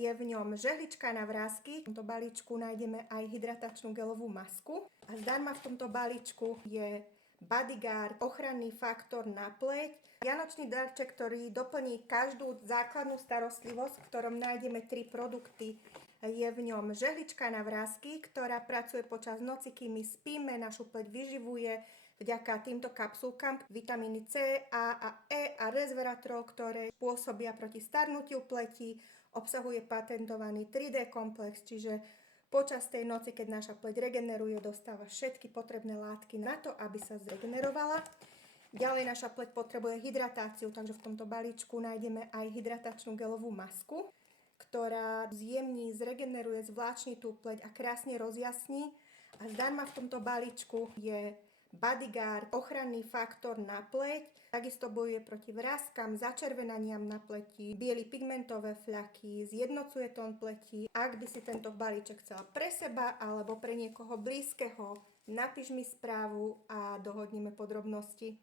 Je v ňom žehlička na vrásky. V tomto balíčku nájdeme aj hydratačnú gelovú masku. A zdarma v tomto balíčku je Bodyguard, ochranný faktor na pleť. Vianočný darček, ktorý doplní každú základnú starostlivosť, v ktorom nájdeme 3 produkty. Je v ňom žehlička na vrásky, ktorá pracuje počas noci, kým my spíme, našu pleť vyživuje vďaka týmto kapsulkám vitamíny C, A a E a resveratrol, ktoré pôsobia proti starnutiu pleti. Obsahuje patentovaný 3D komplex, čiže počas tej noci, keď naša pleť regeneruje, dostáva všetky potrebné látky na to, aby sa zregenerovala. Ďalej naša pleť potrebuje hydratáciu, takže v tomto balíčku nájdeme aj hydratačnú gelovú masku, ktorá zjemní, zregeneruje, zvláčni tú pleť a krásne rozjasní. A zdarma v tomto balíčku je Bodyguard, ochranný faktor na pleť, takisto bojuje proti vráskam, začervenaniam na pleti, biely pigmentové fľaky, zjednocuje tón pleti. Ak by si tento balíček chcela pre seba alebo pre niekoho blízkeho, napíš mi správu a dohodneme podrobnosti.